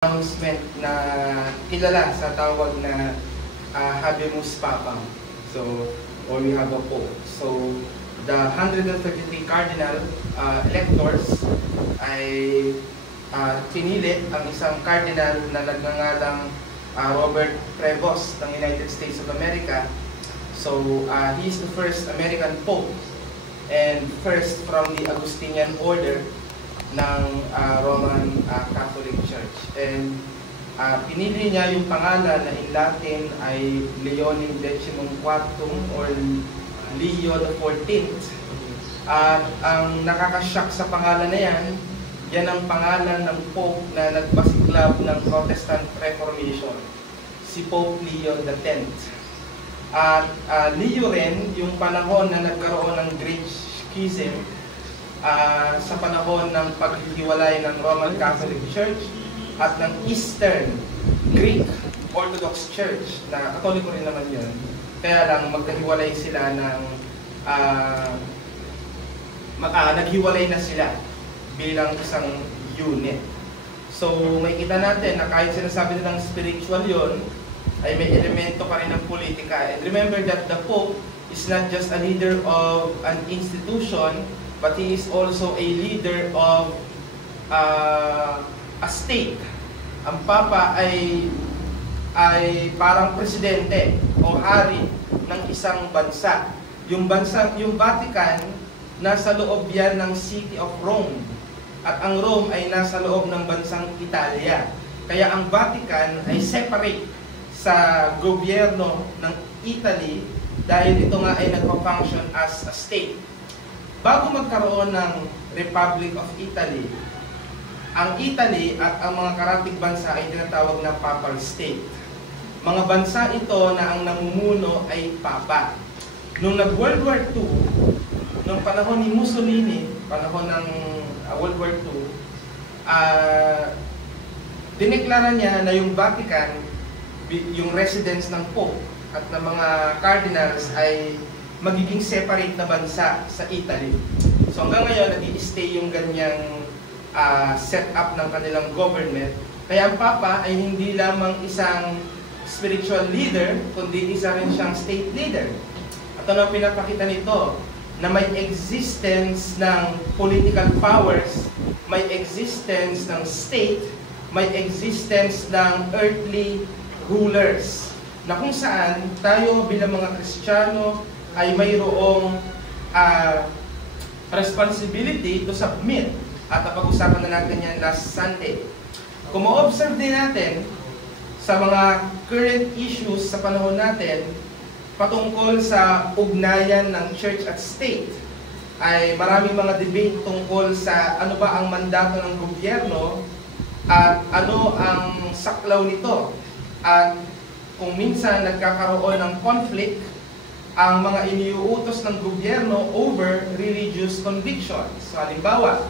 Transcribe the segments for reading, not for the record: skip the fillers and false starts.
announcement na kilala sa tawag na Habemus Papam. So, or we have a pope. So, the 133 cardinal electors ay pinili ang isang cardinal na nagngangalang Robert Prevost ng United States of America. So, he is the first American pope and first from the Augustinian order ng Roman Catholic Church. And pinili niya yung pangalan na in Latin ay Leonim XIV or Leo XIV. At ang nakakashock sa pangalan na yan ang pangalan ng Pope na nagpasiklab ng Protestant Reformation, si Pope Leo X. At Leo rin, yung panahon na nagkaroon ng Great Schism, sa panahon ng paghihiwalay ng Roman Catholic Church at ng Eastern Greek Orthodox Church, na Katoliko rin naman yun. Kaya lang magkahiwalay sila ng naghiwalay na sila bilang isang unit. So may kita natin na kahit sinasabi nilang spiritual yon, ay may elemento pa rin ng politika. And remember that the Pope is not just a leader of an institution, but he is also a leader of a state. Ang Papa ay parang presidente o hari ng isang bansa. Yung Vatican, nasa loob yan ng City of Rome. At ang Rome ay nasa loob ng bansang Italia. Kaya ang Vatican ay separate sa gobyerno ng Italy dahil ito nga ay nagpa-function as a state. Bago magkaroon ng Republic of Italy, ang Italy at ang mga karatig bansa ay tinatawag na Papal State. Mga bansa ito na ang namumuno ay Papa. Nung nag-World War II, nung panahon ni Mussolini, panahon ng World War II, dineklara niya na yung Vatican, yung residence ng Pope at ng mga cardinals ay magiging separate na bansa sa Italy. So hanggang ngayon, nag-i-stay yung ganyang setup ng kanilang government. Kaya ang Papa ay hindi lamang isang spiritual leader, kundi isa rin siyang state leader. At ano ang pinapakita nito? Na may existence ng political powers, may existence ng state, may existence ng earthly rulers, na kung saan tayo bilang mga Kristiyano ay mayroong responsibility to submit. At napag-usapan na natin yan last Sunday. Kung ma-observe din natin sa mga current issues sa panahon natin patungkol sa ugnayan ng church at state, ay maraming mga debate tungkol sa ano ba ang mandato ng gobyerno at ano ang saklaw nito. At kung minsan nagkakaroon ng conflict ang mga iniuutos ng gobyerno over religious convictions. So halimbawa,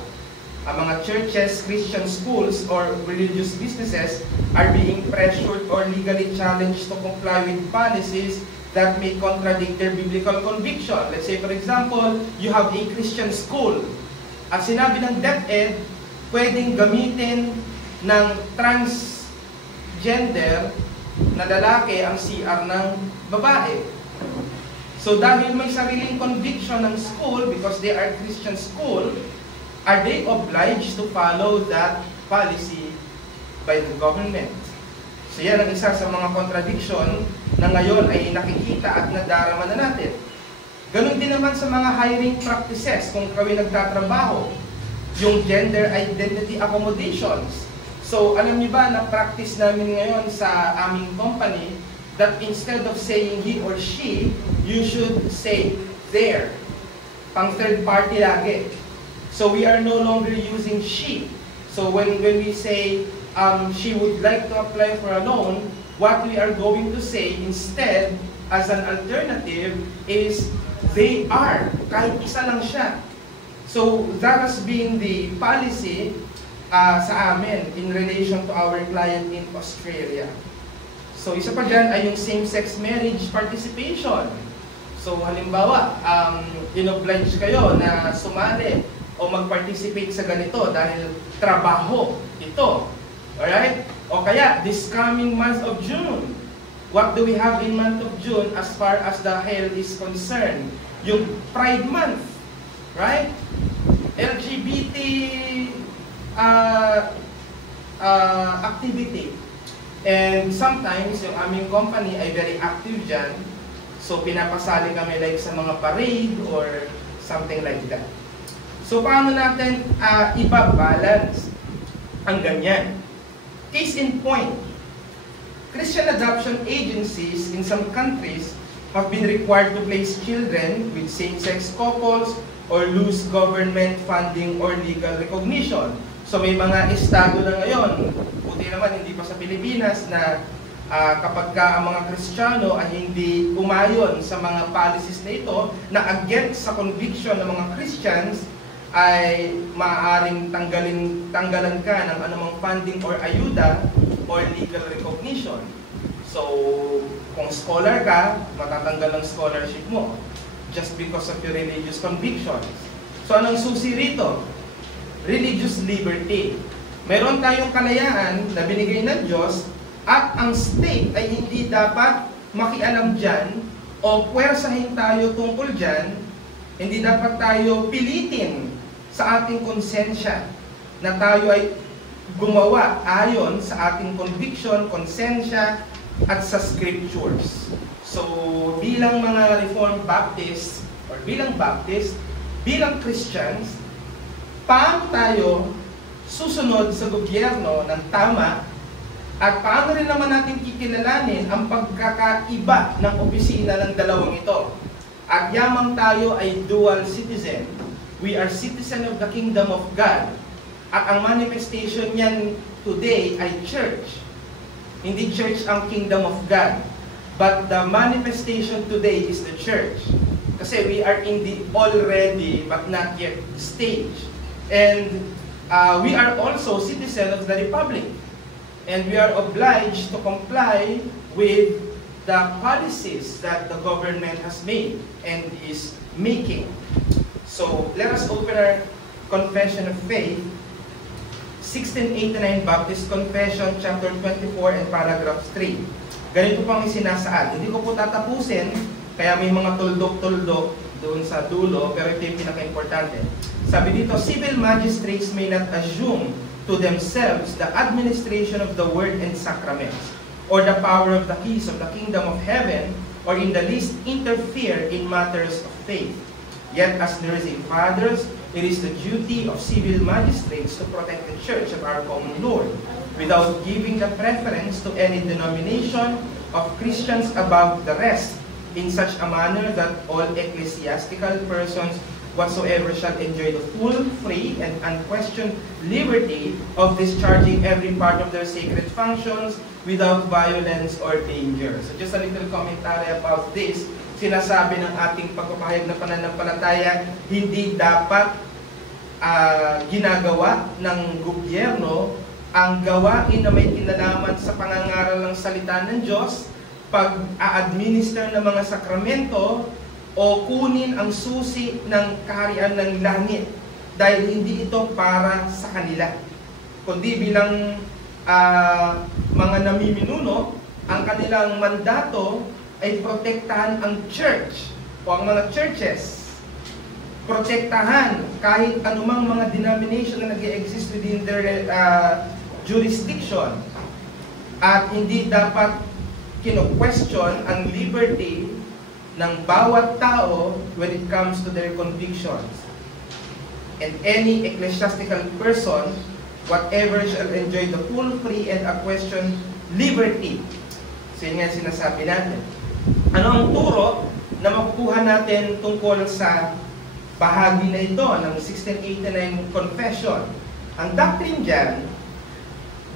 ang mga churches, Christian schools, or religious businesses are being pressured or legally challenged to comply with policies that may contradict their biblical conviction. Let's say, for example, you have a Christian school. At sinabi ng DepEd, pwedeng gamitin ng transgender na lalaki ang CR ng babae. So dahil may sariling conviction ng school, because they are Christian school, are they obliged to follow that policy by the government? So yan ang isa sa mga contradiction na ngayon ay nakikita at nadarama na natin. Ganon din naman sa mga hiring practices kung kami nagtatrabaho, yung gender identity accommodations. So alam niyo ba na practice namin ngayon sa aming company that instead of saying he or she, you should say there. Pang third party lagi. So we are no longer using she. So when we say she would like to apply for a loan, what we are going to say instead as an alternative is they are. Kahit isa lang siya. So that has been the policy sa amin in relation to our client in Australia. So isa pa dyan ay yung same-sex marriage participation. So halimbawa, in-oblige kayo na sumali o mag-participate sa ganito dahil trabaho ito. Alright? O kaya, this coming month of June, what do we have in month of June as far as the health is concerned? Yung Pride Month, right? LGBT activity. And sometimes, yung aming company ay very active dyan. So, pinapasali kami like sa mga parade or something like that. So, paano natin iba-balance ang ganyan? Case in point, Christian adoption agencies in some countries have been required to place children with same-sex couples or lose government funding or legal recognition. So may mga estado na ngayon, buti naman hindi pa sa Pilipinas, na kapag ka ang mga Kristiyano ay hindi umayon sa mga policies na ito, na against sa conviction ng mga Christians, ay maaaring tanggalan ka ng anumang funding or ayuda or legal recognition. So, kung scholar ka, matatanggal ang scholarship mo just because of your religious convictions. So, anong susi rito? Religious liberty. Meron tayong kalayaan na binigay ng Diyos at ang state ay hindi dapat makialam dyan o puwersahin tayo tungkol dyan. Hindi dapat tayo pilitin sa ating konsensya na tayo ay gumawa ayon sa ating conviction, konsensya, at sa scriptures. So, bilang mga Reformed Baptist, or bilang Baptist, bilang Christians, paano tayo susunod sa gobyerno ng tama at paano rin naman natin kikilalanin ang pagkakaiba ng opisina ng dalawang ito? At yamang tayo ay dual citizen. We are citizen of the kingdom of God. At ang manifestation niyan today ay church. Hindi church ang kingdom of God. But the manifestation today is the church. Kasi we are in the already but not yet stage. And we are also citizen of the republic. And we are obliged to comply with the policies that the government has made and is making. So, let us open our Confession of Faith, 1689 Baptist Confession, chapter 24 and paragraph 3. Ganito pang isinasaad. Hindi ko po tatapusin, kaya may mga tuldok-tuldok doon sa dulo, pero ito yung pinaka-importante. Sabi dito, civil magistrates may not assume to themselves the administration of the word and sacraments, or the power of the keys of the kingdom of heaven, or in the least interfere in matters of faith. Yet, as nursing fathers, it is the duty of civil magistrates to protect the church of our common Lord, without giving the preference to any denomination of Christians above the rest, in such a manner that all ecclesiastical persons whatsoever shall enjoy the full, free, and unquestioned liberty of discharging every part of their sacred functions without violence or danger. So just a little commentary about this. Sinasabi ng ating pagpapahayag na pananampalataya, hindi dapat ginagawa ng gobyerno ang gawain na may kinalaman sa pangangaral ng salita ng Diyos, pag-a-administer ng mga sakramento, o kunin ang susi ng kaharian ng langit, dahil hindi ito para sa kanila, kundi bilang mga namiminuno, ang kanilang mandato ay protektahan ang church o ang mga churches. Protektahan kahit anumang mga denomination na nag-exist within their jurisdiction. At hindi dapat kino-question ang liberty ng bawat tao when it comes to their convictions. And any ecclesiastical person, whatever, shall enjoy the full, free, and unquestioned liberty. So yun nga sinasabi natin. Ano ang turo na makukuha natin tungkol sa bahagi na ito ng 1689 Confession? Ang doctrine dyan,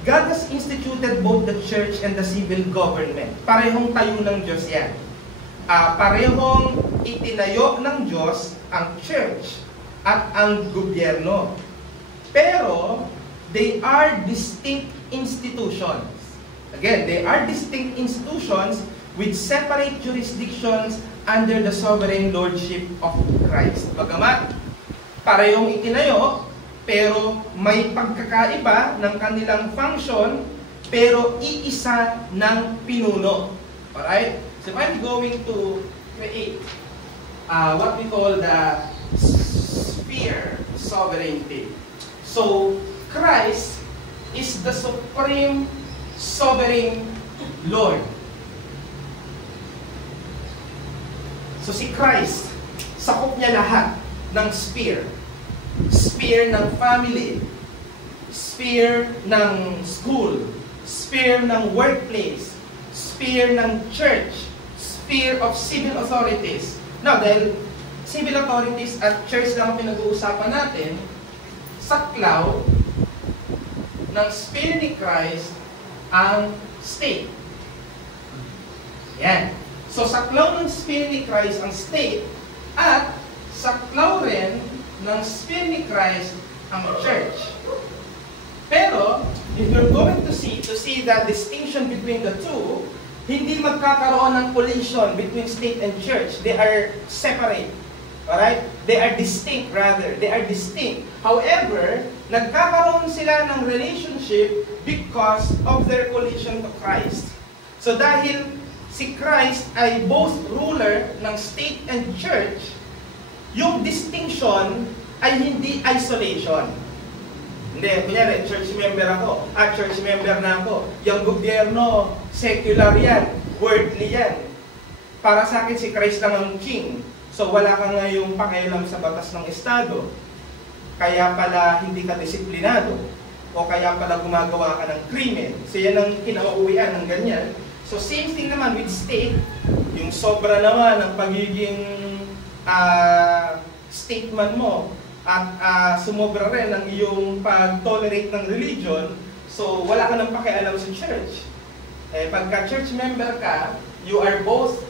God has instituted both the church and the civil government. Parehong tayo ng Diyos yan. Parehong itinayo ng Diyos ang church at ang gobyerno. Pero, they are distinct institutions. Again, they are distinct institutions with separate jurisdictions under the sovereign lordship of Christ. Bagamat parehong itinayo, pero may pagkakaiba ng kanilang function pero iisa ng pinuno. Alright? So if I'm going to create what we call the sphere sovereignty. So, Christ is the supreme sovereign Lord. So si Christ, sakop niya lahat ng sphere. Sphere ng family, sphere ng school, sphere ng workplace, sphere ng church, sphere of civil authorities. Now, dahil civil authorities at church lang ang pinag-uusapan natin, saklaw ng sphere ni Christ ang state. Yan. So, saklaw ng sphere ni Christ ang state at saklaw rin ng sphere ni Christ ang church. Pero, if you're going to see the distinction between the two, hindi magkakaroon ng collision between state and church. They are separate. Alright? They are distinct rather. They are distinct. However, nagkakaroon sila ng relationship because of their collision to Christ. So dahil si Christ ay both ruler ng state and church, yung distinction ay hindi isolation. Hindi, kunyari, church member ako. Church member na ako. Yung gobyerno, secular yan. Worldly yan. Para sa akin, si Christ lang ang king. So, wala ka ngayong pakialam sa batas ng Estado. Kaya pala hindi ka disiplinado. O kaya pala gumagawa ka ng krimen. So, yan ang kinauuwian ng ganyan. So, same thing naman with state. Yung sobra naman ng pagiging statement mo at sumobra rin ang iyong pag-tolerate ng religion. So, wala ka ng pakialam sa church. Pagka church member ka, you are both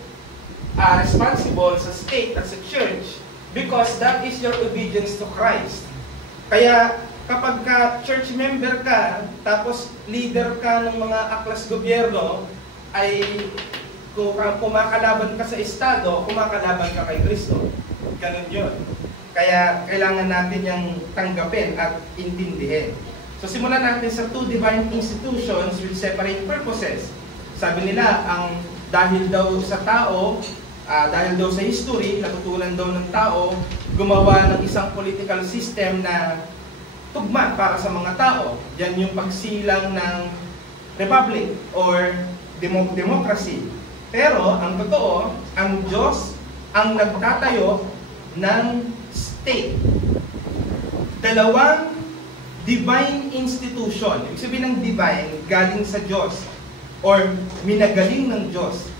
responsible sa state at sa church because that is your obedience to Christ. Kaya kapag ka church member ka, tapos leader ka ng mga aklas gobyerno, ay kung kumakalaban ka sa Estado, kumakalaban ka kay Kristo. Ganun yun. Kaya kailangan natin yung tanggapin at intindihin. So simulan natin sa two divine institutions with separate purposes. Sabi nila, ang dahil daw sa tao, dahil daw sa history, natutunan daw ng tao, gumawa ng isang political system na tugma para sa mga tao. Yan yung pagsilang ng republic or democracy. Pero ang totoo, ang Diyos ang nagtatayo ng state. Dalawang divine institution. Ibig sabihin ng divine, galing sa Diyos or minagaling ng Diyos.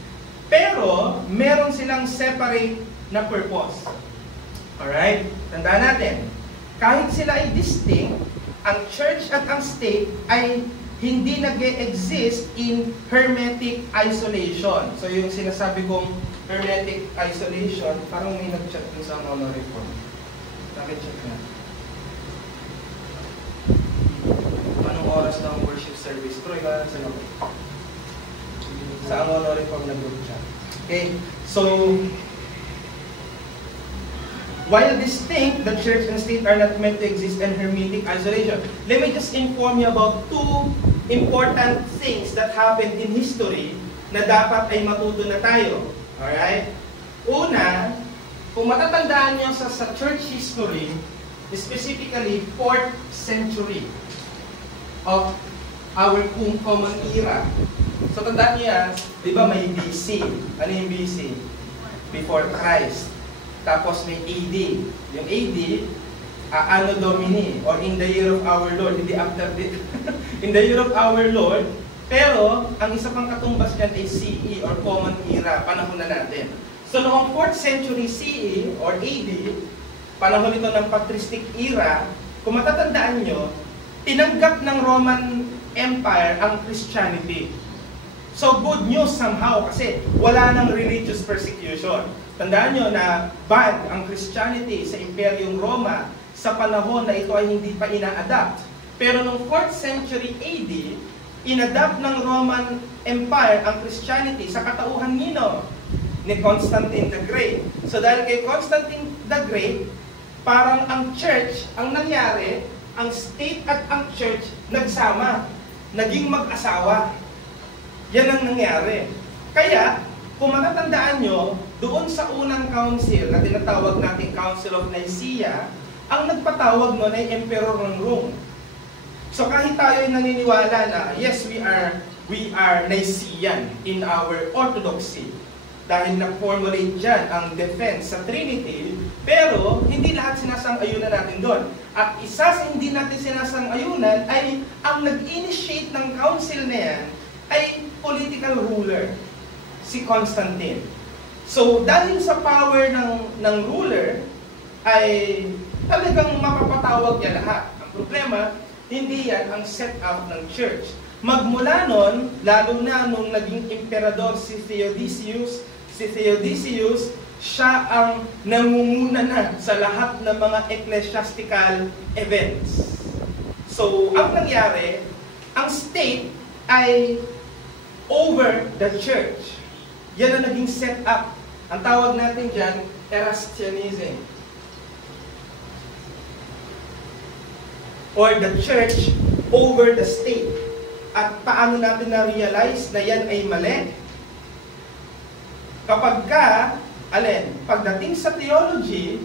Pero, meron silang separate na purpose. Alright? Tandaan natin, kahit sila ay distinct, ang church at ang state ay hindi nag-e-exist in hermetic isolation. So, yung sinasabi kong hermetic isolation, parang may nag-chat dun sa honorary form. Nag-check na. Anong oras na ang worship service? Troy, ka na sa loob. Sa honorary form na group chat. Okay? So, while distinct, the church and state are not meant to exist in hermetic isolation. Let me just inform you about two important things that happened in history na dapat ay matuto na tayo. Alright? Una, kung matatandaan nyo sa church history, specifically 4th century of our common era. So tandaan nyo yan, di ba may BC? Ano yung BC? Before Christ. Tapos may AD. Yung AD, Anno Domini, or in the year of our Lord, hindi after this. In the year of our Lord, pero ang isa pang katumbas niyan ay CE or Common Era, panahon na natin. So noong 4th century CE or AD, panahon ito ng patristic era, kung matatandaan nyo, tinanggap ng Roman Empire ang Christianity. So good news somehow kasi wala nang religious persecution. Tandaan nyo na bad ang Christianity sa Imperyong Roma sa panahon na ito ay hindi pa ina-adapt. Pero noong 4th century AD, inadapt ng Roman Empire ang Christianity sa katauhan nino ni Constantine the Great. So dahil kay Constantine the Great, parang ang church, ang nangyari, ang state at ang church nagsama. naging mag-asawa. Yan ang nangyari. Kaya, kung matatandaan nyo, doon sa unang council na tinatawag natin Council of Nicaea, ang nagpatawag nun ay Emperor ng Rome. So kahit tayo ay naniniwala na, yes, we are Nicene in our orthodoxy, dahil na-formulate dyan ang defense sa Trinity, pero hindi lahat sinasang-ayunan natin doon. At isa sa hindi natin sinasang-ayunan ay ang nag-initiate ng council na yan ay political ruler, si Constantine. So dahil sa power ng ruler, ay talagang mapapatawag niya lahat. Ang problema, hindi yan ang set-up ng church. Magmula nun, lalo na nung naging emperador si Theodosius, siya ang nangunguna na sa lahat ng mga ecclesiastical events. So, ang nangyari, ang state ay over the church. Yan ang naging set-up. Ang tawag natin dyan, Erastianism. Or the church over the state. At paano natin na-realize na yan ay mali? Kapag pagdating sa theology,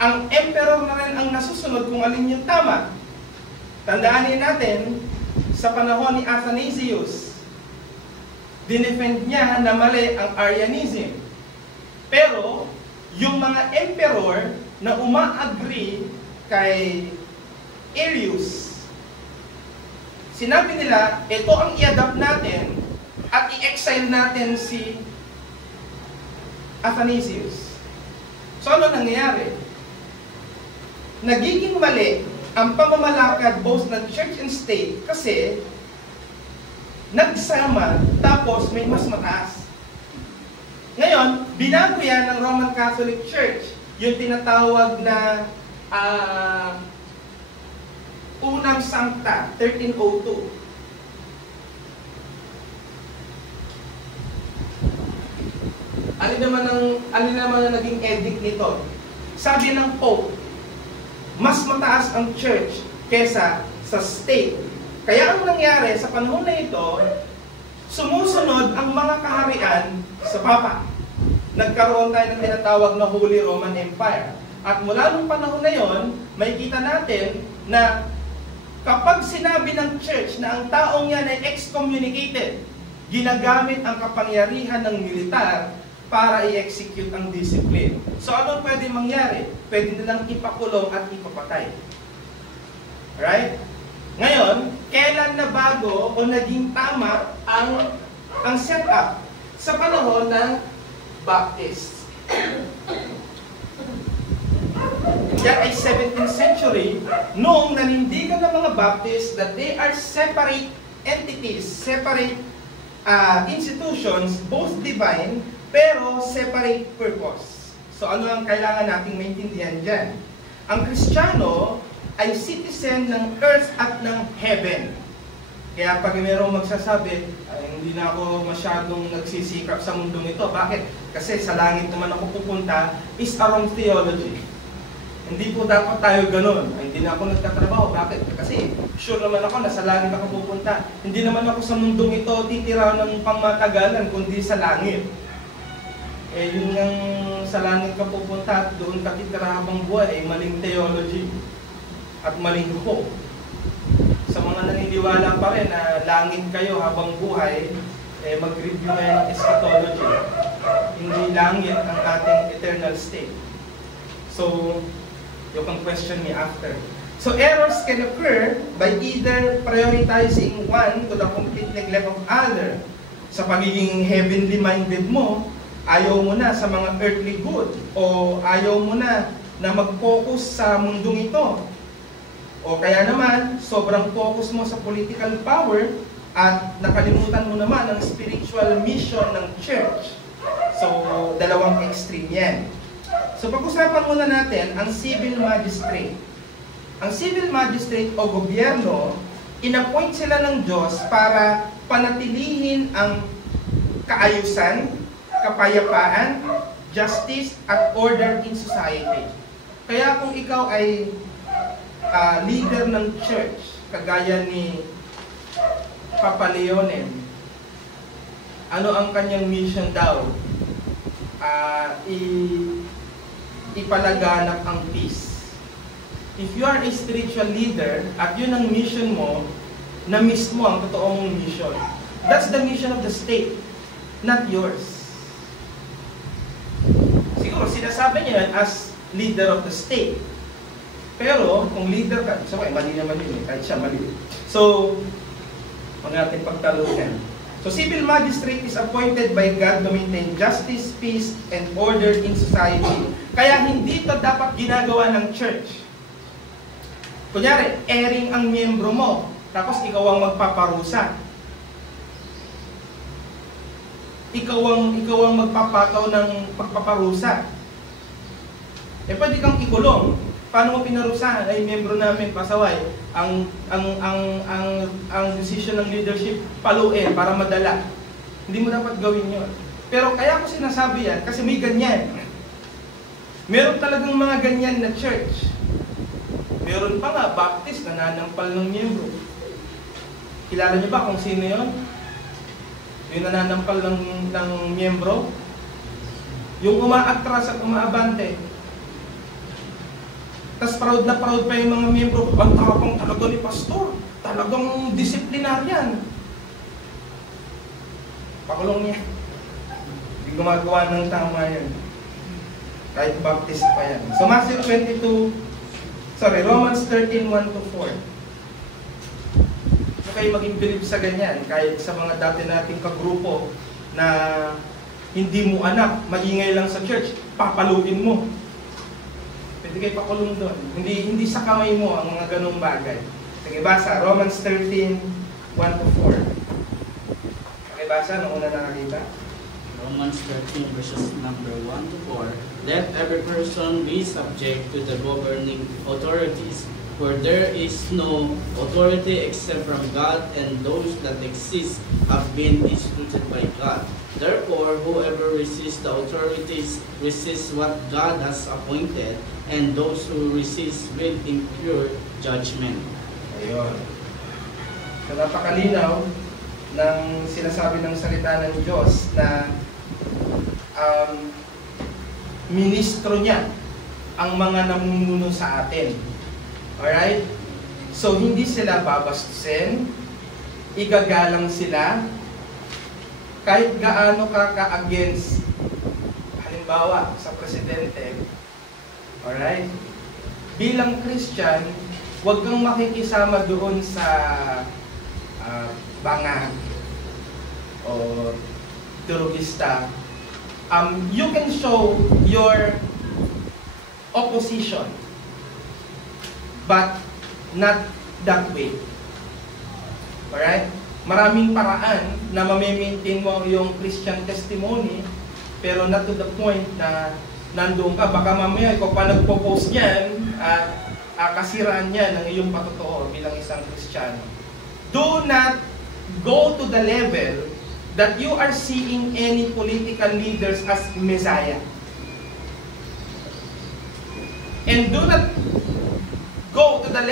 ang emperor na rin ang nasusunod kung alin yung tama. Tandaanin natin, sa panahon ni Athanasius, dinefend niya na mali ang Arianism. Pero, yung mga emperor na uma-agree kay Arius, sinabi nila, ito ang i-adapt natin at i-exile natin si Athanasius. So ano nangyayari? Nagiging mali ang pamamalakad both ng church and state kasi nagsama tapos may mas mataas. Ngayon, binago yan ng Roman Catholic Church, yung tinatawag na Unam Sancta, 1302. Alin naman ang naging edict nito? Sabi ng Pope, mas mataas ang church kesa sa state. Kaya ang nangyari sa panahon na ito, sumusunod ang mga kaharian sa Papa. Nagkaroon tayo ng tinatawag na Holy Roman Empire. At mula nung panahon na yon, may kita natin na kapag sinabi ng church na ang taong yan ay excommunicated, ginagamit ang kapangyarihan ng militar para i-execute ang discipline. So anong pwede mangyari? Pwede nilang ipakulong at ipapatay. Right? Ngayon, kailan na bago o naging tama ang setup? Sa panahon ng Baptist. Yan ay 17th century, noong nanindigan ng mga Baptist that they are separate entities, separate institutions, both divine, pero separate purpose. So ano ang kailangan nating maintindihan dyan? Ang Kristiyano ay citizen ng earth at ng heaven. Kaya pag mayroong magsasabi, hindi na ako masyadong nagsisikap sa mundong ito. Bakit? Kasi sa langit naman ako pupunta is a wrong theology. Hindi po dapat tayo ganun. Hindi na ako nagtatrabaho. Bakit? Kasi sure naman ako na sa langit ako pupunta. Hindi naman ako sa mundong ito titira ng pangmatagalan, kundi sa langit. Yun ang sa langit ka pupunta at doon ka titira habang buhay, maling theology at maling hope. Sa mga naniniwala pa rin na langit kayo habang buhay, mag-review kayo ng eschatology. Hindi langit ang ating eternal state. So, you can question me after. So, errors can occur by either prioritizing one to the complete neglect of other. Sa pagiging heavenly minded mo, ayaw mo na sa mga earthly good, o ayaw mo na mag-focus sa mundong ito. O kaya naman, sobrang focus mo sa political power at nakalimutan mo naman ang spiritual mission ng church. So, dalawang extreme yan. So, pag-usapan muna natin ang civil magistrate. Ang civil magistrate o gobyerno, inappoint sila ng Diyos para panatilihin ang kaayusan, kapayapaan, justice, at order in society. Kaya kung ikaw ay leader ng church, kagaya ni papaleonin. Ano ang kanyang mission daw? Ipalaganap ang peace. If you are a spiritual leader at yun ang mission mo, na-miss mo ang totoong mission. That's the mission of the state, not yours. Siguro sinasabi niya yan as leader of the state. Pero kung leader ka, so mali naman yun, kahit siya mali. So, huwag natin pagtalunan. So, civil magistrate is appointed by God to maintain justice, peace, and order in society. Kaya hindi ito dapat ginagawa ng church. Kunyari, erring ang miyembro mo, tapos ikaw ang magpaparusa. Ikaw ang magpapataw ng pagpaparusa. Pwede kang ikulong. Paano mo pinarusahan? Ay, miyembro namin, pasaway. Ang decision ng leadership, paluin para madala. Hindi mo dapat gawin yun. Pero kaya ko sinasabi yan, kasi may ganyan. Meron talagang mga ganyan na church. Meron pa nga, Baptist, nananampal ng miyembro. Kilala niyo ba kung sino yun? Yung nananampal ng miyembro? Yung umaatras at umaabante. Tapos proud na proud pa yung mga miyembro. Ang tapang talaga ni pastor. Talagang disiplinaryan. Pakulong niya. Hindi gumagawa ng tama yan. Kahit Baptist pa yan. So Romans 13, 1-4. So kayo maging believe sa ganyan. Kahit sa mga dati nating kagrupo na hindi mo anak, maingay lang sa church, papaluin mo. Pwede kayo pakulong doon. Hindi sa kamay mo ang mga ganung bagay. Sige, basa. Romans 13, 1-4. Pakibasa, nung una nakakita. Romans 13 verses number 1-4. Let every person be subject to the governing authorities, for there is no authority except from God, and those that exist have been instituted by God. Therefore, whoever resists the authorities resists what God has appointed, and those who resist will incur judgment. Ayun. So napakalinaw ng sinasabi ng salita ng Diyos na ministro niya ang mga namumuno sa atin. Alright? So hindi sila babastusin, igagalang sila, kahit gaano ka-against, halimbawa, sa presidente. Alright? Bilang Christian, huwag kang makikisama doon sa banga o terorista. You can show your opposition, but not that way. Alright? Maraming paraan na mamimaintain mo yung Christian testimony, pero not to the point na nandoon ka. Baka mamaya ikaw pa nagpo-post niyan at kasiraan niya ng iyong patotoo bilang isang Kristiyano. Do not go to the level that you are seeing any political leaders as Messiah. And do not go to the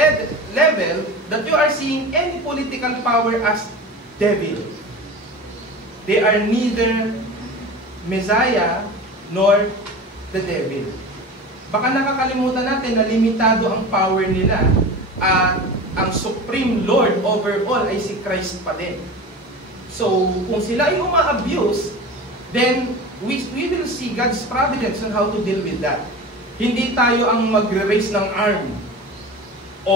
level that you are seeing any political power as devil. They are neither Messiah nor the devil. Baka nakakalimutan natin na limitado ang power nila at ang Supreme Lord over all ay si Christ pa din. So, kung sila ay uma-abuse, then we will see God's providence on how to deal with that. Hindi tayo ang magre-raise ng arm o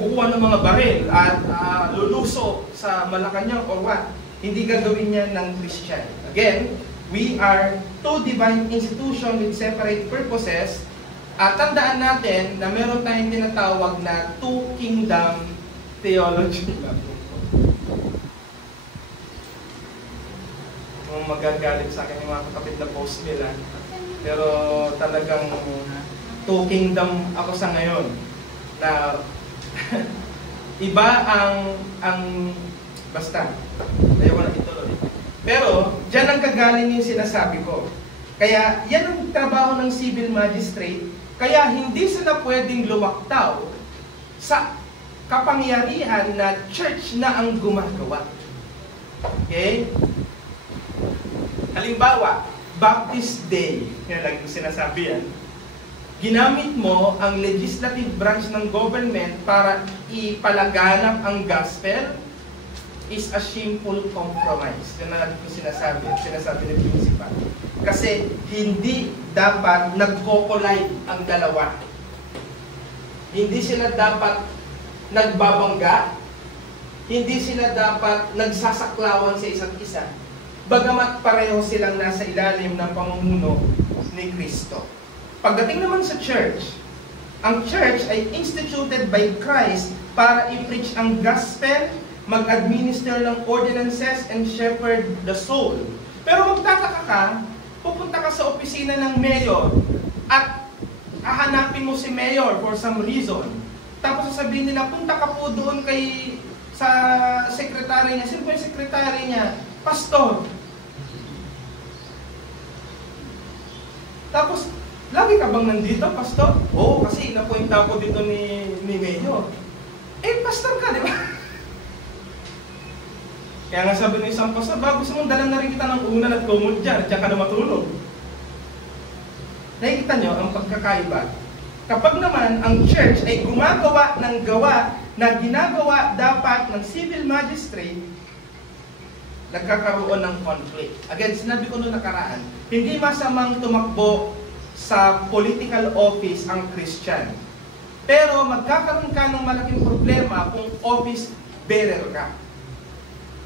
kukuha ng mga baril at luluso sa Malacanang or what. Hindi gagawin niya ng Christian. Again, we are two divine institutions with separate purposes. At tandaan natin na meron tayong tinatawag na two-kingdom theology. Magagalit sa akin yung mga kapatid na post nila. Pero talagang two-kingdom ako sa ngayon. Na iba ang basta, ayaw ko na ituloy. Pero, dyan ang kagaling yung sinasabi ko. Kaya, yan ang trabaho ng civil magistrate. Kaya, hindi sila pwedeng lumaktaw sa kapangyarihan na church na ang gumagawa. Okay? Halimbawa, Baptist Day, yan lagi ko sinasabi yan, ginamit mo ang legislative branch ng government para ipalaganap ang gospel is a shameful compromise. Yan na lagi ko sinasabi ng principal. Kasi hindi dapat nagko-collide ang dalawa. Hindi sila dapat nagbabangga, hindi sila dapat nagsasaklawan sa isa't isa, bagamat pareho silang nasa ilalim ng pamumuno ni Kristo. Pagdating naman sa church, ang church ay instituted by Christ para i-preach ang gospel, mag-administer ng ordinances, and shepherd the soul. Pero magtataka ka, pupunta ka sa opisina ng mayor at hahanapin mo si mayor for some reason. Tapos sasabihin nila, punta ka po doon sa sekretary niya. Sino po yung sekretary niya? Pastor. Tapos, lagi ka bang nandito, pastor? Oo, kasi inapuinta ko dito ni mayor. Pastor ka, di ba? Kaya nga sabi ng isang pastor, gusto mong dalan na rin kita ng unan at kumot dyan, at saka na matulog. Nakikita nyo ang pagkakaiba. Kapag naman ang church ay gumagawa ng gawa na ginagawa dapat ng civil magistrate, nagkakaroon ng conflict. Again, sinabi ko noong nakaraan, hindi masamang tumakbo sa political office ang Christian. Pero magkakaroon ka ng malaking problema kung office bearer ka.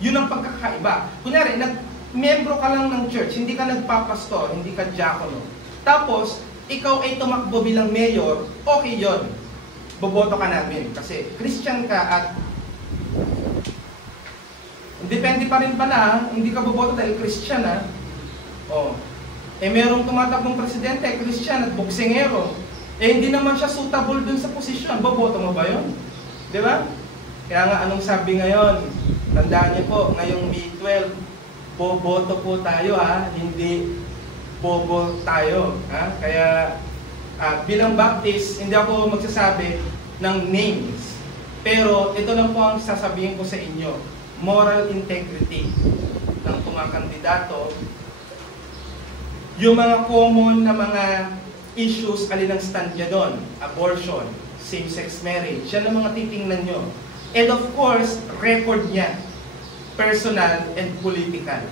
Yun ang pagkakaiba. Kunyari, membro ka lang ng church, hindi ka nagpapastor, hindi ka diakono. Tapos, ikaw ay tumakbo bilang mayor, okay yun. Boboto ka namin kasi Christian ka at depende pa rin pala, hindi ka boboto dahil Christian ha. Merong tumatakbong presidente, Christian at boksingero. Hindi naman siya suitable dun sa posisyon. Boboto mo ba yun? Di ba? Kaya nga anong sabi ngayon? Tandaan niyo po, ngayong May 12, boboto po tayo ha, hindi bobo tayo. Ha? Kaya bilang Baptist, hindi ako magsasabi ng names. Pero ito lang po ang sasabihin ko sa inyo. Moral integrity ng kumakandidato. Yung mga common na mga issues, alin ang stand niya doon? Abortion, same-sex marriage. Yan ang mga titingnan nyo. And of course, record niya. Personal and political.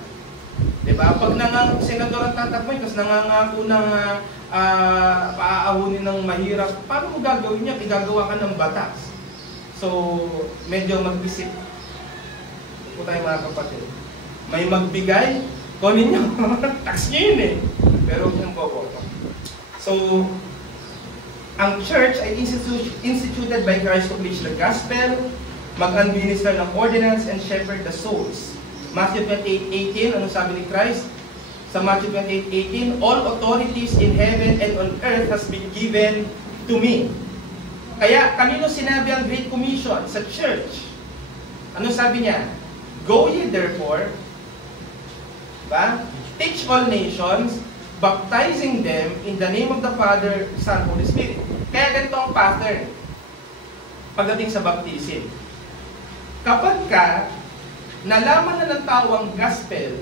Diba? Pag senador ang tatakboy, kasi nangangako ng paaahunin ng mahirap, paano mo gagawin niya? Igagawa ka ng batas. So, medyo mag-isip po tayo mga kapatid. May magbigay, kunin niyo, tax niyo yun eh. Pero yung boboto. So, ang church ay instituted by Christ to preach the gospel, mag-administer ng ordinance, and shepherd the souls. Matthew 28:18, ano sabi ni Christ? Sa Matthew 28:18, all authorities in heaven and on earth has been given to me. Kaya, kanino sinabi ang Great Commission? Sa church. Ano sabi niya? Go ye therefore, teach all nations, baptizing them in the name of the Father, Son, Holy Spirit. Kaya ganito ang pattern pagdating sa baptism. Kapag nalaman na ng tao ang gospel,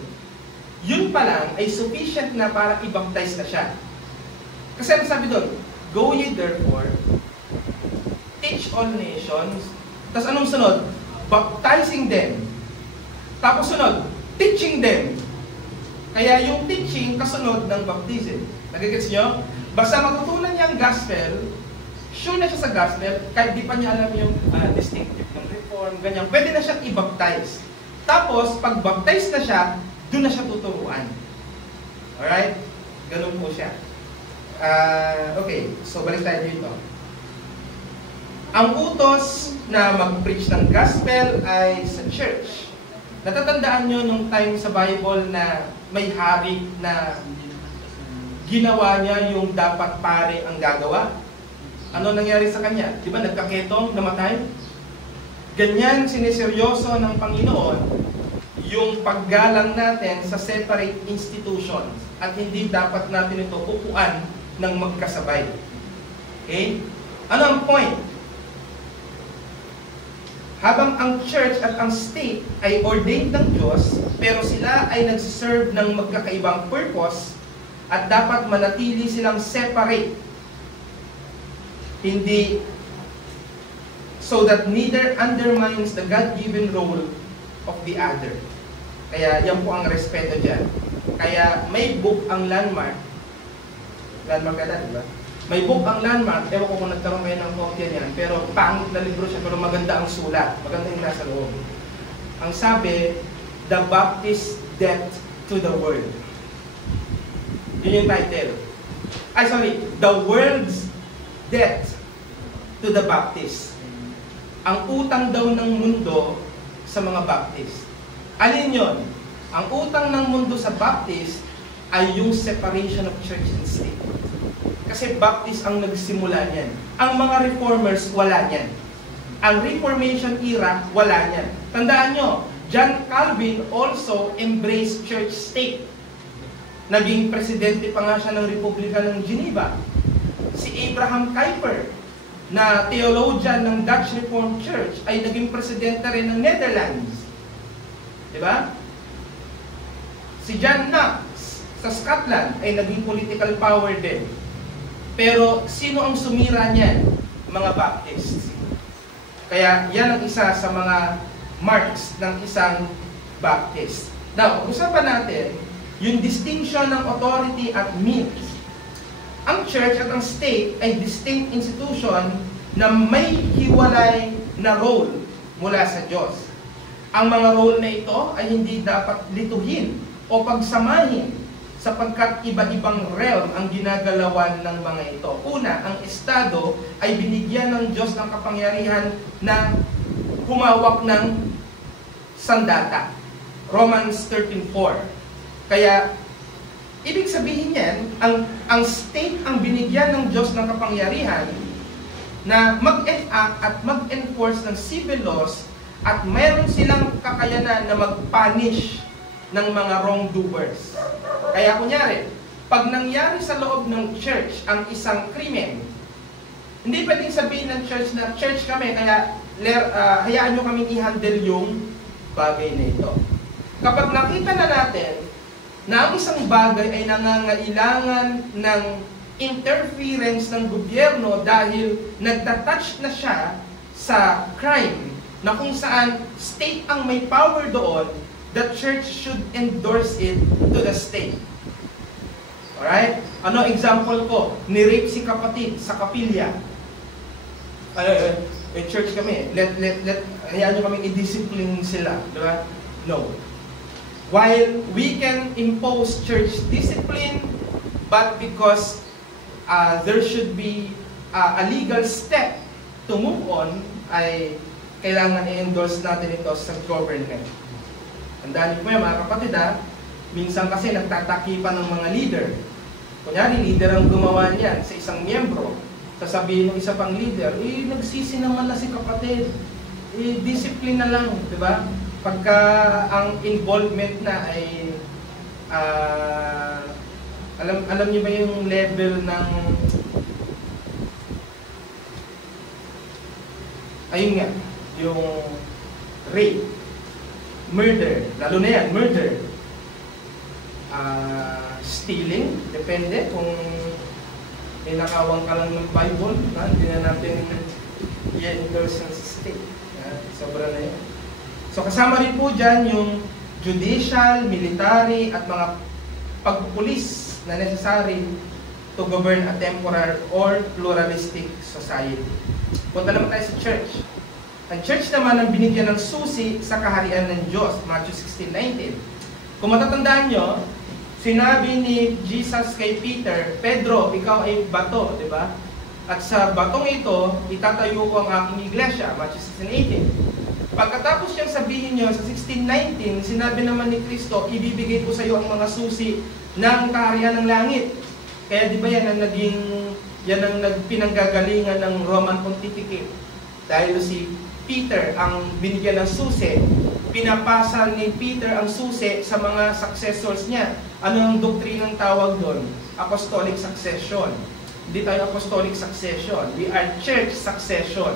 yun pa lang ay sufficient na para i-baptize na siya. Kasi ang sabi doon, go ye therefore, teach all nations, tapos anong sunod? Baptizing them. Tapos sunod, teaching them. Kaya yung teaching kasunod ng baptism. Nagigets nyo? Basta matutunan niya ang gospel, sure na siya sa gospel, kahit di pa niya alam yung distinctive ng reform, ganyan, pwede na siyang i-baptize. Tapos, pag baptize na siya, doon na siya tuturuan. Alright? Ganun po siya. Okay, so balik tayo dito. Ang utos na mag-preach ng gospel ay sa church. Natatandaan nyo nung time sa Bible na may hari na ginawa niya yung dapat pare ang gagawa? Ano nangyari sa kanya? Di ba nagkaketong, namatay? Ganyan siniseryoso ng Panginoon yung paggalang natin sa separate institutions at hindi dapat natin ito upuan ng magkasabay. Okay? Ano ang point? habang ang church at ang state ay ordained ng Diyos, pero sila ay nagsiserve ng magkakaibang purpose at dapat manatili silang separate. Hindi, so that neither undermines the God-given role of the other. Kaya yan po ang respeto dyan. Kaya may book ang Landmark. Landmark ka diba? May book ang Landmark. Ewan ko kung nagkaroon kayo ng kopya niyan. Pero pangit na libro siya, pero maganda ang sulat. Maganda yung nasa loob. Ang sabi, The Baptist Debt to the World. Yun yung title. The World's Debt to the Baptist. Ang utang daw ng mundo sa mga Baptist. Alin yon? Ang utang ng mundo sa Baptist ay yung separation of church and state. Kasi Baptist ang nagsimula niyan. Ang mga reformers, wala niyan. Ang Reformation era, wala niyan. Tandaan nyo, John Calvin also embraced church-state. Naging presidente pa nga siya ng Republika ng Geneva. Si Abraham Kuyper, na theologian ng Dutch Reformed Church, ay naging presidente rin ng Netherlands. Diba? Si John Knox sa Scotland ay naging political power din. Pero sino ang sumira niyan? Mga Baptists. Kaya yan ang isa sa mga marks ng isang Baptist. Now, pag-usapan natin yung distinction ng authority at means. Ang church at ang state ay distinct institution na may hiwalay na role mula sa Diyos. Ang mga role na ito ay hindi dapat lituhin o pagsamahin sapagkat iba-ibang realm ang ginagalawan ng mga ito. Una, ang estado ay binigyan ng Diyos ng kapangyarihan na humawak ng sandata. Romans 13:4. Kaya, ibig sabihin yan, ang state ang binigyan ng Diyos ng kapangyarihan na mag-enact at mag-enforce ng civil laws at mayroon silang kakayanan na mag-punish ng mga wrongdoers. Kaya kunyari, pag nangyari sa loob ng church ang isang krimen, hindi pwedeng sabihin ng church na church kami, kaya hayaan nyo kaming i-handle yung bagay na ito. Kapag nakita na natin na ang isang bagay ay nangangailangan ng interference ng gobyerno dahil nagtatouch na siya sa crime, na kung saan state ang may power doon, the church should endorse it to the state. Alright? Ano example ko? Ni-rape si kapatid sa kapilya. Church kami. Hayaan nyo kami i-discipline sila. Diba? No. While we can impose church discipline, but because there should be a legal step to move on, ay kailangan i-endorse natin ito sa government. Tandaan niyo po yan, mga kapatid, minsan kasi nagtatakipan ng mga leader. Kunyari, leader ang gumawa niyan sa isang miyembro. Sasabihin ng isa pang leader, nagsisi naman na si kapatid. Discipline na lang, di ba? Pagka ang involvement na ay, alam niyo ba yung level ng, ayun nga, yung rape, murder, lalo na yan, murder, stealing, depende kung ninakawang ka lang ng Bible, hindi na natin i-endorse ng state. Sobra na yan. So kasama rin po dyan yung judicial, military, at mga pagpupulis na necessary to govern a temporal or pluralistic society. Punta naman tayo sa church. Ang church naman ang binigyan ng susi sa kaharian ng Diyos, Matthew 16:19. Kung matatandaan nyo, sinabi ni Jesus kay Peter, Pedro, ikaw ay bato, di ba? At sa batong ito, itatayo ko ang aking iglesia, Matthew 16:18. Pagkatapos niyang sabihin niyo sa 16:19, sinabi naman ni Kristo, ibibigay ko sa iyo ang mga susi ng kaharian ng langit. Kaya di ba yan ang nagpinanggagalingan ng Roman Pontificate. Dahil si Peter ang binigyan ng susi, pinapasa ni Peter ang susi sa mga successors niya. Ano ang doktrinang tawag doon? Apostolic succession. Hindi tayo apostolic succession. We are church succession.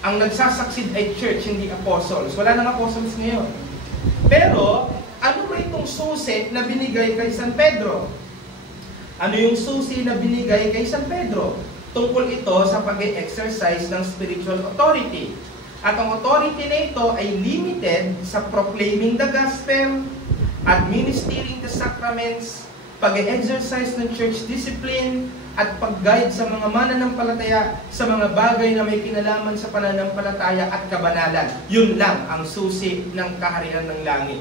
Ang nagsasucceed ay church, hindi apostles. Wala nang apostles ngayon. Pero, ano ba itong susi na binigay kay San Pedro? Ano yung susi na binigay kay San Pedro? Tungkol ito sa pag-exercise ng spiritual authority. At ang authority na ito ay limited sa proclaiming the gospel, administering the sacraments, pag-exercise ng church discipline, at pag-guide sa mga mananampalataya sa mga bagay na may kinalaman sa pananampalataya at kabanalan. Yun lang ang susi ng kaharian ng langit.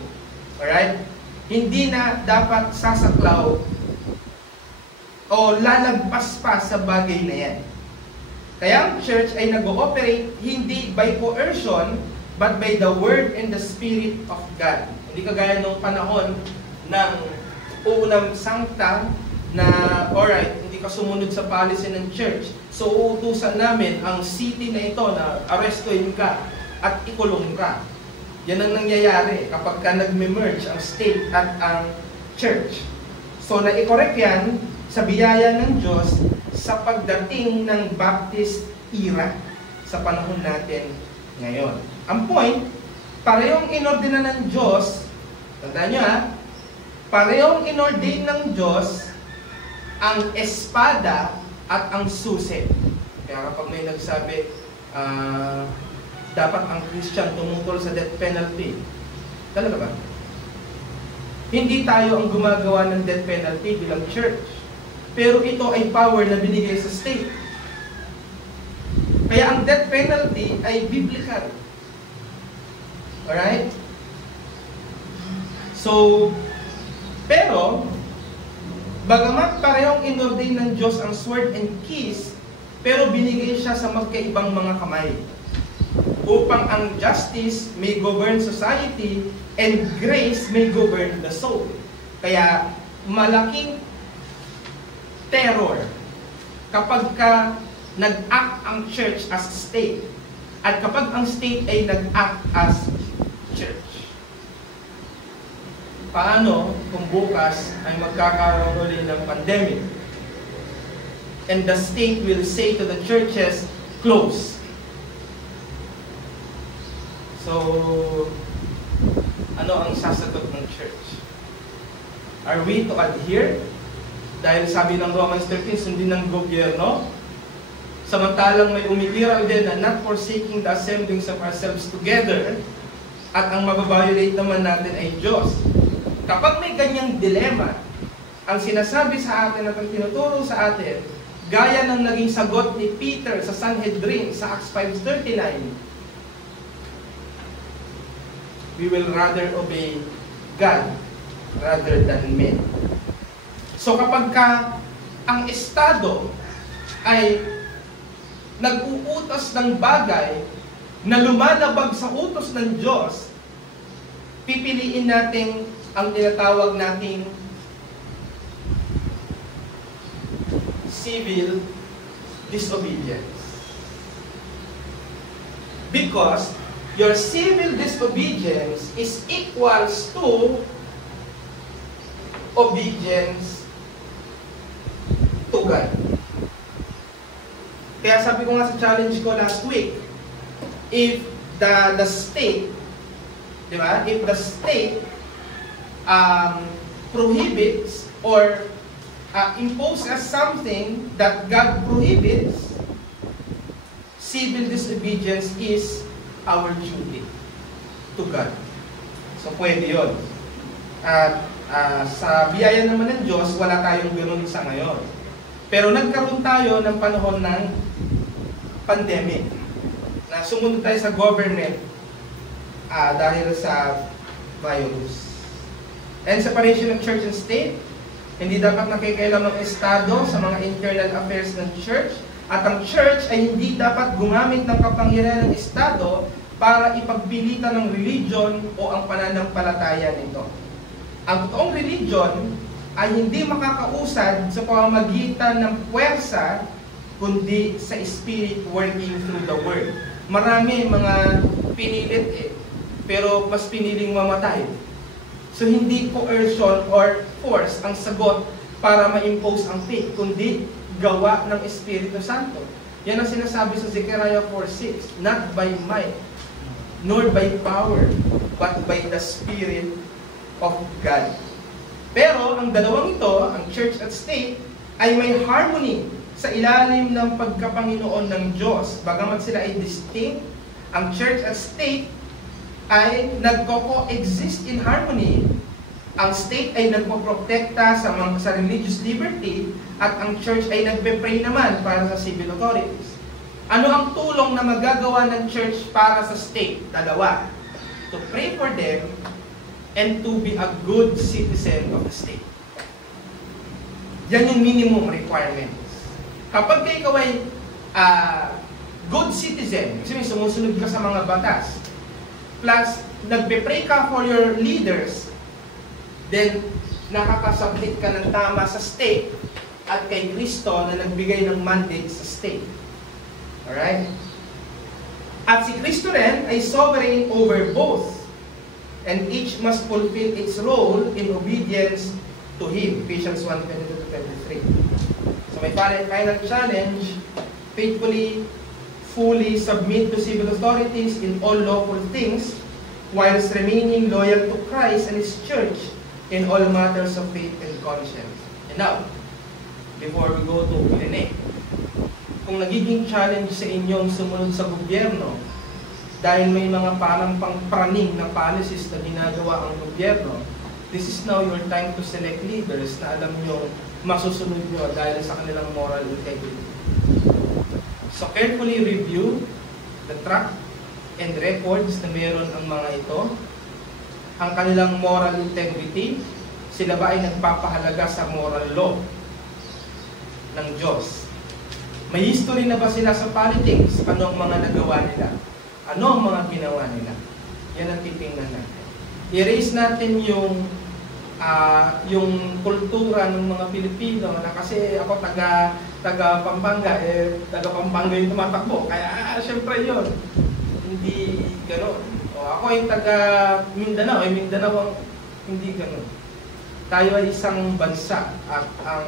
Alright? Hindi na dapat sasaklaw o lalagpas pa sa bagay na yan. Kaya ang church ay nag-ooperate hindi by coercion, but by the Word and the Spirit of God. Hindi kagaya nung panahon ng unang sangta na, alright, hindi ka sumunod sa policy ng church. So, uutusan namin ang city na ito na arrestuin ka at ikulong ka. Yan ang nangyayari kapag ka nagme-merge ang state at ang church. So, na-correct yan sa biyaya ng Diyos sa pagdating ng Baptist era sa panahon natin ngayon. Ang point, parehong inordina ng Diyos, tandaan nyo ha, parehong inordain ng Diyos ang espada at ang susi. Kaya kapag may nagsabi, dapat ang Christian tumutol sa death penalty. Talaga ba? Hindi tayo ang gumagawa ng death penalty bilang church. Pero ito ay power na binigay sa state. Kaya ang death penalty ay biblical. Alright? So, pero, bagamat parehong inordain ng Diyos ang sword and keys, pero binigay siya sa magkaibang mga kamay. Upang ang justice may govern society and grace may govern the soul. Kaya malaking terror kapag ka nag-act ang church as state at kapag ang state ay nag-act as church. Paano kung bukas ay magkakaroon ulit ng pandemic and the state will say to the churches, close. So, ano ang sasagot ng church? Are we to adhere? Dahil sabi ng Romans 13, sundin ng gobyerno. Samantalang may umiiral din na not forsaking the assemblings of ourselves together, at ang mababiolate naman natin ay Diyos. Kapag may ganyang dilema, ang sinasabi sa atin at ang tinuturo sa atin, gaya ng naging sagot ni Peter sa Sanhedrin sa Acts 5:39, we will rather obey God rather than men. So kapag ka ang estado ay nag-uutos ng bagay na lumalabag sa utos ng Diyos, pipiliin natin ang tinatawag nating civil disobedience. Because your civil disobedience is equals to obedience to God. Kaya sabi ko nga sa challenge ko last week, if the state, di ba? If the state prohibits or imposes something that God prohibits, civil disobedience is our duty to God. So pwede yun. At sa biyaya naman ng Diyos, wala tayong gano'n sa ngayon. Pero nagkaroon tayo ng panahon ng pandemic, na sumunod tayo sa government dahil sa virus. And separation of church and state, hindi dapat nakikialam ng Estado sa mga internal affairs ng church, at ang church ay hindi dapat gumamit ng kapangyarihan ng Estado para ipagpilitan ng religion o ang pananampalataya nito. Ang totoong religion ay hindi makakausad sa pamamagitan ng puwersa, kundi sa Spirit working through the Word. Marami mga pinilit pero mas piniling mamatay. So hindi coercion or force ang sagot para ma-impose ang faith, kundi gawa ng Espiritu Santo. Yan ang sinasabi sa Zechariah 4:6, not by might, nor by power, but by the Spirit of God. Pero ang dalawang ito, ang church at state, ay may harmony sa ilalim ng pagkapanginoon ng Diyos. Bagamat sila ay distinct, ang church at state ay nagko-coexist in harmony. Ang state ay nagpo-protekta sa religious liberty at ang church ay nagpe-pray naman para sa civil authorities. Ano ang tulong na magagawa ng church para sa state? Dalawa. To pray for them and to be a good citizen of the state. Yan yung minimum requirements. Kapag ikaw ay good citizen, kasi sumusunod ka sa mga batas, plus nagpe-pray ka for your leaders, then nakakasubmit ka ng tama sa state at kay Kristo na nagbigay ng mandate sa state. Alright? At si Kristo rin ay sovereign over both, and each must fulfill its role in obedience to Him. Ephesians 1:22-23. So may final challenge, faithfully, fully submit to civil authorities in all lawful things, whilst remaining loyal to Christ and His church in all matters of faith and conscience. And now, before we go to Q&A, kung nagiging challenge sa inyong sumunod sa gobyerno, dahil may mga parang pangpraning na policies na ginagawa ang gobyerno, this is now your time to select leaders na alam nyo masusunod nyo dahil sa kanilang moral integrity. So carefully review the track and records na meron ang mga ito. Ang kanilang moral integrity, sila ba ay nagpapahalaga sa moral law ng Diyos? May history na ba sila sa politics? Ano ang mga nagawa nila? Ano ang mga ginawa nila? Yan ang titingnan natin. I-raise natin yung kultura ng mga Pilipino na kasi ako taga Pampanga, taga Pampanga yung tumatakbo. Kaya syempre yun. Hindi gano'n. O ako yung taga Mindanao, Mindanao ang hindi gano'n. Tayo ay isang bansa at ang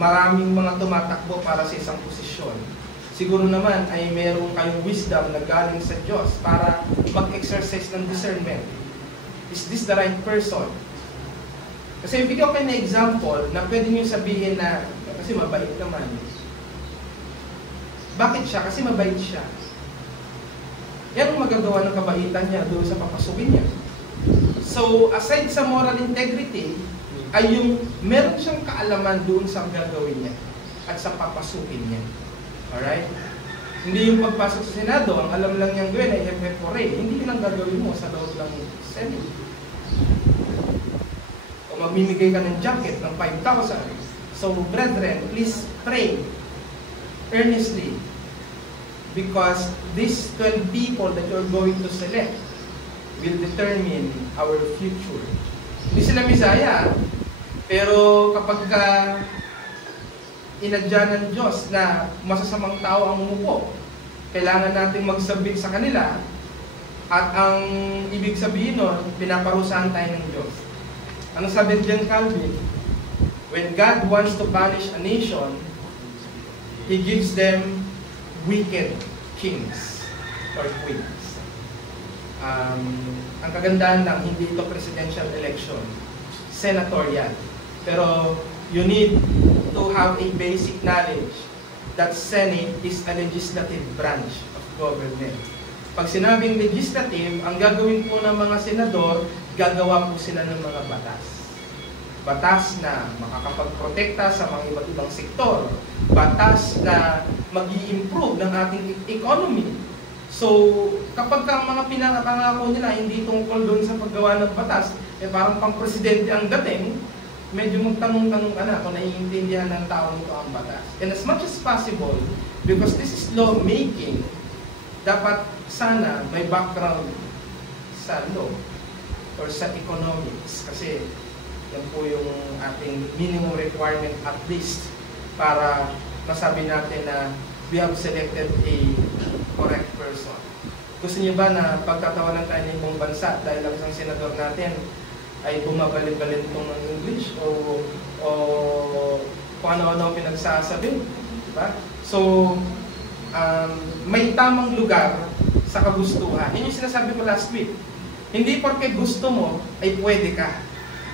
maraming mga tumatakbo para sa isang posisyon. Siguro naman ay meron kayong wisdom na galing sa Diyos para mag-exercise ng discernment. Is this the right person? Kasi bigyan ko kayo na example na pwede nyo sabihin na kasi mabait naman. Bakit siya? Kasi mabait siya. Yan ang magagawa ng kabaitan niya doon sa papasukin niya. So, aside sa moral integrity, ay yung meron siyang kaalaman doon sa gagawin niya at sa papasukin niya. Alright? Hindi yung pagpasok sa Senado, ang alam lang niyang gawin ay FF4A. Hindi yun ang gagawin mo sa loob ng Senate. O magmimigay ka ng jacket ng 5,000. So, brethren, please pray earnestly because these 12 people that you're going to select will determine our future. Hindi sila Misaya, pero kapag inadya ng Diyos na masasamang tao ang umupo, kailangan nating magsabik sa kanila at ang ibig sabihin nun, pinaparusahan tayo ng Diyos. Ano sabi John Calvin? When God wants to punish a nation, He gives them wicked kings or queens. Ang kagandahan lang, hindi ito presidential election, senatorial. Pero you need to have a basic knowledge that Senate is a legislative branch of government. Pag sinabing legislative, ang gagawin po ng mga senador, gagawa po sila ng mga batas. Batas na makakapagprotekta sa mga iba't ibang sektor. Batas na mag-i-improve ng ating economy. So, kapag ang mga pinakapangako nila hindi tungkol doon sa paggawa ng batas, parang pang-presidente ang dating, medyo magtanong-tanong ka na kung naiintindihan ng tao nito ang batas. And as much as possible, because this is lawmaking, dapat sana may background sa law or sa economics. Kasi yan po yung ating minimum requirement at least para masabi natin na we have selected a correct person. Gusto niyo ba na pagtatawanan tayo ng ibang bansa dahil lang isang senador natin ay bumabalin-balin itong ng English o kung ano-ano pinagsasabi, diba? So, may tamang lugar sa kagustuhan. Yun yung sinasabi ko last week. Hindi porque gusto mo, ay pwede ka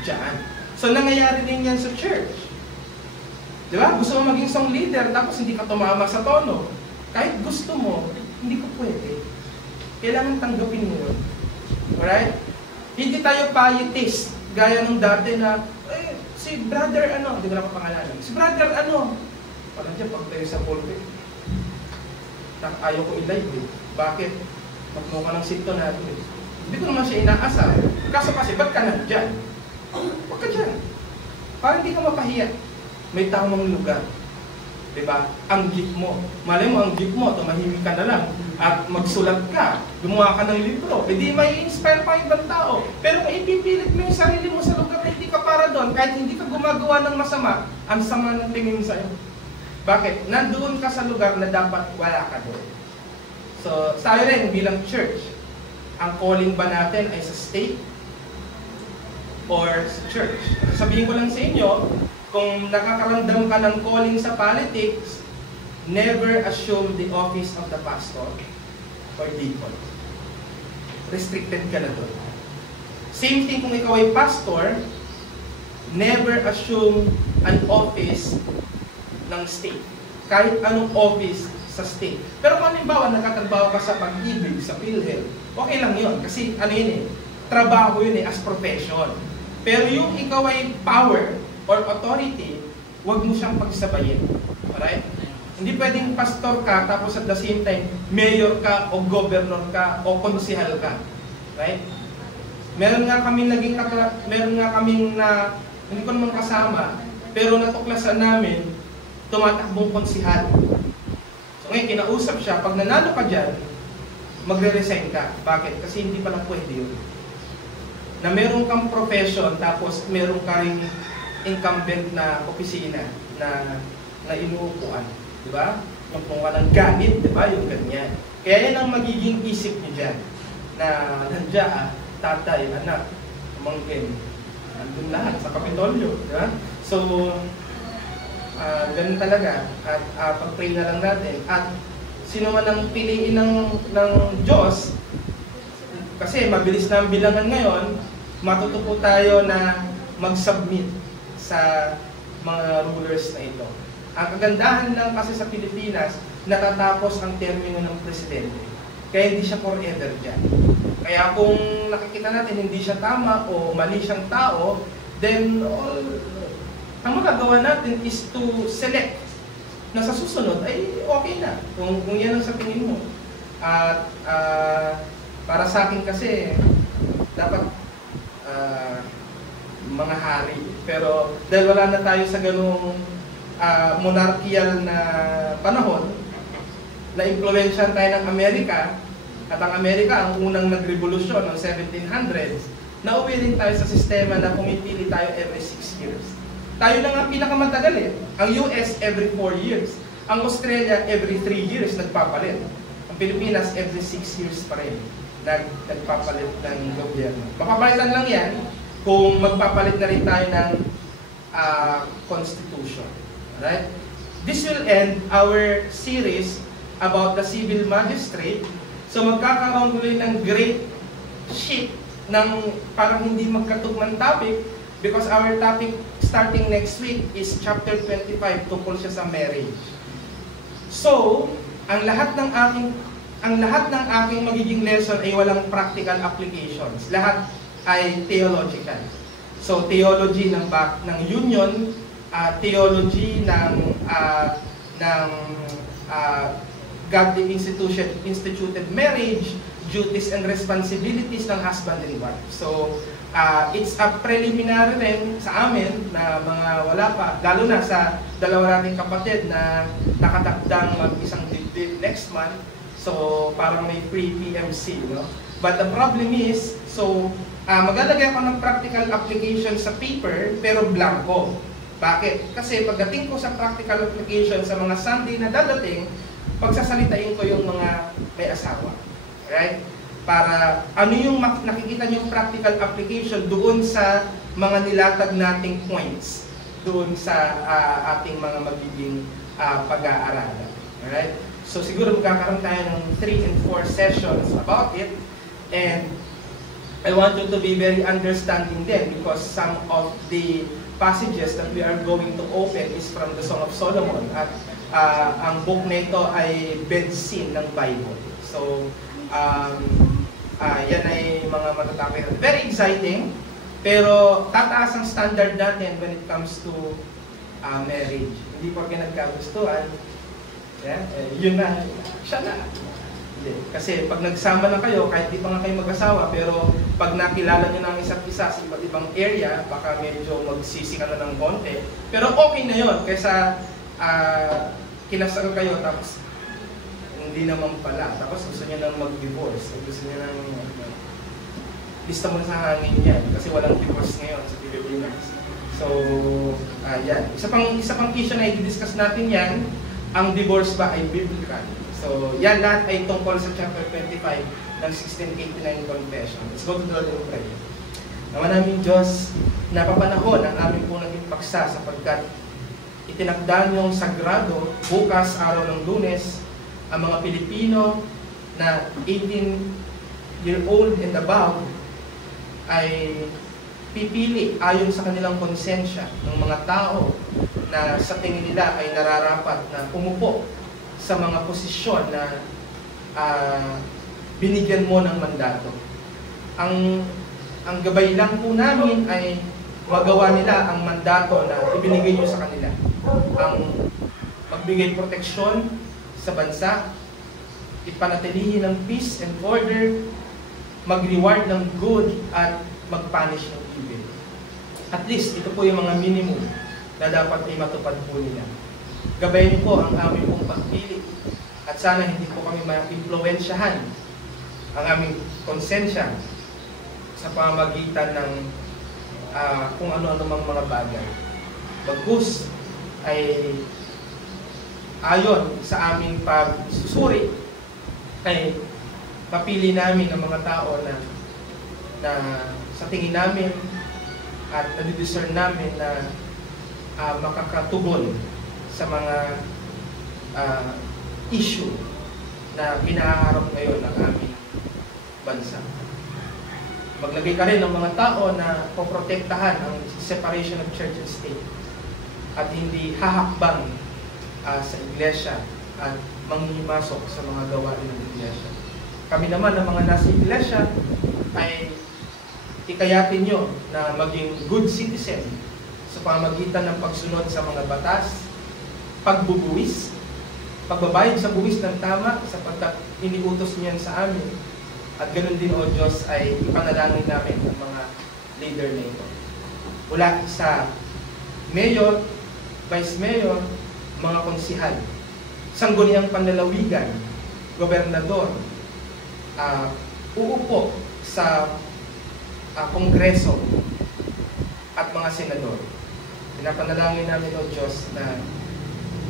dyan. So, nangyayari din yan sa church. Di ba? Gusto mo maging song leader, tapos hindi ka tumama sa tono. Kahit gusto mo, hindi ko pwede. Kailangan tanggapin mo yun. Alright? Hindi tayo pietist. Gaya nung dati na, si brother ano, hindi ko na papangalanan. Si brother ano, parang dyan, pag tayo sa pulpit, ayaw ko i-live eh. Bakit? Magmukha ka ng sinto natin eh. Hindi ko naman siya inaasal. Kaso kasi, ba't ka nandyan? Huwag ka dyan. Parang hindi ka mapahiya. May tamang lugar. Diba? Ang gift mo. Malay mo, ang gift mo, tumahimik ka na lang. At magsulat ka. Gumawa ka ng libro. Hindi may inspire pa ibang tao. Pero kung ipipilit mo yung sarili mo sa lugar na hindi ka para doon, kahit hindi ka gumagawa ng masama, ang sama ng tingin sa'yo. Bakit? Nandoon ka sa lugar na dapat wala ka doon. So, tayo rin bilang church, ang calling ba natin ay sa state or sa church? Sabihin ko lang sa inyo, kung nakakaramdam ka ng calling sa politics, never assume the office of the pastor or deacon. Restricted ka na doon. Same thing kung ikaw ay pastor, never assume an office ng state. Kahit anong office sa state. Pero kung halimbawa, nagkatrabaho ka sa Pag-ibig, sa PhilHealth, okay lang yun. Kasi ano yun eh, trabaho yun eh, as profession. Pero yung ikaw ay power or authority, huwag mo siyang pagsabayin. Alright? Hindi pwedeng pastor ka, tapos at the same time, mayor ka, o governor ka, o konsehal ka. Right? Meron nga kaming na, hindi ko naman kasama, pero natuklasan namin, tumatakbong konsehal. So ngayon, kinausap siya, pag nanalo ka dyan, magre-resign ka. Bakit? Kasi hindi pa lang pwede yun. Na meron kang profession, tapos meron ka ring incumbent na opisina na inuupuan. Diba? Yung ka ng gamit, diba? Yung ganyan. Kaya yan ang magiging isip niyo dyan. Na nandiyan, tatay, anak, pamangkin, nandun lahat sa Kapitolyo. Diba? So, ganun talaga. At pag-pray na lang natin. At sino man ang piliin ng Diyos, kasi mabilis na ang bilangan ngayon, matutupo tayo na mag-submit sa mga rulers na ito. Ang kagandahan lang kasi sa Pilipinas, natatapos ang termino ng presidente. Kaya hindi siya forever dyan. Kaya kung nakikita natin hindi siya tama o mali siyang tao, then ang magagawa natin is to select na sa susunod ay okay na. Kung yan ang sa tingin mo. At para sa akin kasi, dapat mga hari. Pero dahil wala na tayo sa ganung monarchical na panahon, na-impluwensyahan tayo ng Amerika, at ang Amerika ang unang nagrevolusyon noong 1700s, nauwi rin tayo sa sistema na pumipili tayo every 6 years. Tayo lang ang pinakamatagal eh. Ang US every 4 years. Ang Australia every 3 years nagpapalit. Ang Pilipinas every 6 years pa rin nagpapalit ng gobyerno. Mapapalitan lang yan kung magpapalit na rin tayo ng constitution. Alright? This will end our series about the civil magistrate. So magkakaroon ulit ng great sheet ng parang hindi magkatugmang topic because our topic starting next week is chapter 25 tungkol siya sa marriage. So, ang lahat ng aking magiging lesson ay walang practical applications. Lahat ay theological. So, theology ng union, theology ng godly instituted marriage, duties and responsibilities ng husband and wife. So, it's a preliminary rin sa amin na mga wala pa, lalo na sa dalawa nating kapatid na nakatakdang mag-isang dibdib next month. So, parang may pre-PMC, no? But the problem is, so, maglalagay ako ng practical application sa paper, pero blanco. Bakit? Kasi pagdating ko sa practical application sa mga Sunday na dadating, pagsasalitain ko yung mga may asawa. Right? Para ano yung nakikita niyo yung practical application doon sa mga nilatag nating points doon sa ating mga magiging pag-aaralan. Alright? So siguro magkakaroon tayo ng 3 and 4 sessions about it. And I want you to be very understanding then, because some of the passages that we are going to open is from the Song of Solomon. At ang book na ito ay bedsin ng Bible. So, yan ay mga matatapos natin. Very exciting, pero tataas ang standard natin when it comes to marriage. Hindi po nagkagustuhan, yun na, siya na. Hindi. Kasi pag nagsama na kayo, kahit di pa nga kayo mag-asawa, pero pag nakilala nyo na ang isa't isa sa iba't ibang area, baka medyo magsisi ka na ng konti. Pero okay na yun, kaysa kinasal kayo, tapos hindi naman pala. Tapos gusto nyo nang mag-divorce. Gusto nyo nang lista mo sa hangin yan, kasi walang divorce ngayon sa Pilipinas. So, yan. Isa pang issue na i-discuss natin yan, ang divorce ba ay biblical? So, yan lahat ay tungkol sa chapter 25 ng 1689 Confession. Let's go to the Lord in prayer. Naman namin Diyos, napapanahon ang aming pong naging paksa sapagkat itinakda niyong sagrado bukas, araw ng Lunes, ang mga Pilipino na 18-year-old and above ay pipili ayon sa kanilang konsensya ng mga tao na sa tingin nila ay nararapat na umupo sa mga posisyon na binigyan mo ng mandato. Ang gabay lang po namin ay magawa nila ang mandato na ibinigay nyo sa kanila. Ang magbigay proteksyon sa bansa, ipanatilihin ng peace and order, mag-reward ng good at mag-punish ng evil. At least, ito po yung mga minimum na dapat ay matupad po nila. Gabayin po ang aming pong pagpili at sana hindi po kami ma-impluwensyahan ang aming konsensya sa pamamagitan ng kung ano-ano mang mga bagay. Bagkus ay ayon sa aming pagsusuri ay papili namin ang mga tao na sa tingin namin at nadidiscern namin na makakatugon sa mga issue na kinaharap ngayon ng aming bansa. Maglagay ka rin ng mga tao na poprotektahan ang separation of church and state at hindi hahakbang sa iglesia at manghimasok sa mga gawain ng iglesia. Kami naman ng mga nasa iglesia ay ikayatin nyo na maging good citizen sa pamagitan ng pagsunod sa mga batas, pagbubuwis, pagbabayad sa buwis ng tama sapagkat iniutos niyan sa amin. At ganoon din, O Diyos, ay ipanalangin namin ang mga leader na ito. Mula sa mayor, vice mayor, mga konsihal, sangguniang panlalawigan, gobernador, uupo sa kongreso at mga senador. Pinapanalangin namin, O Diyos, na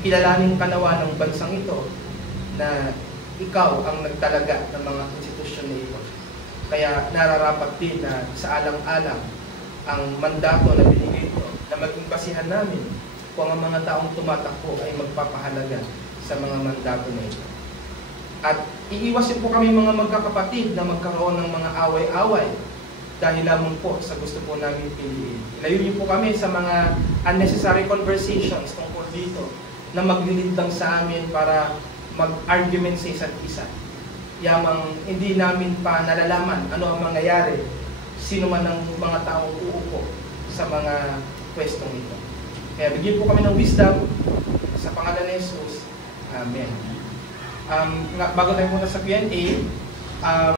kilalaning kanawa ng bansang ito na ikaw ang nagtalaga ng mga institusyon na ito. Kaya nararapat din na sa alang-alang ang mandato na binigay ito na maging basihan namin kung ang mga taong tumatakbo ay magpapahalaga sa mga mandato na ito. At iiwasin po kami mga magkakapatid na magkaroon ng mga away-away dahil lamang po sa gusto po namin piliin. Layunin po kami sa mga unnecessary conversations tungkol dito na maglilintang sa amin para mag-argument sa isa't isa. Yamang hindi namin pa nalalaman ano ang mangyayari, sino man ang mga taong uupo sa mga pwestong ito. Kaya bigyan po kami ng wisdom sa pangalan ni Jesus. Amen. Bago tayo muna sa Q&A,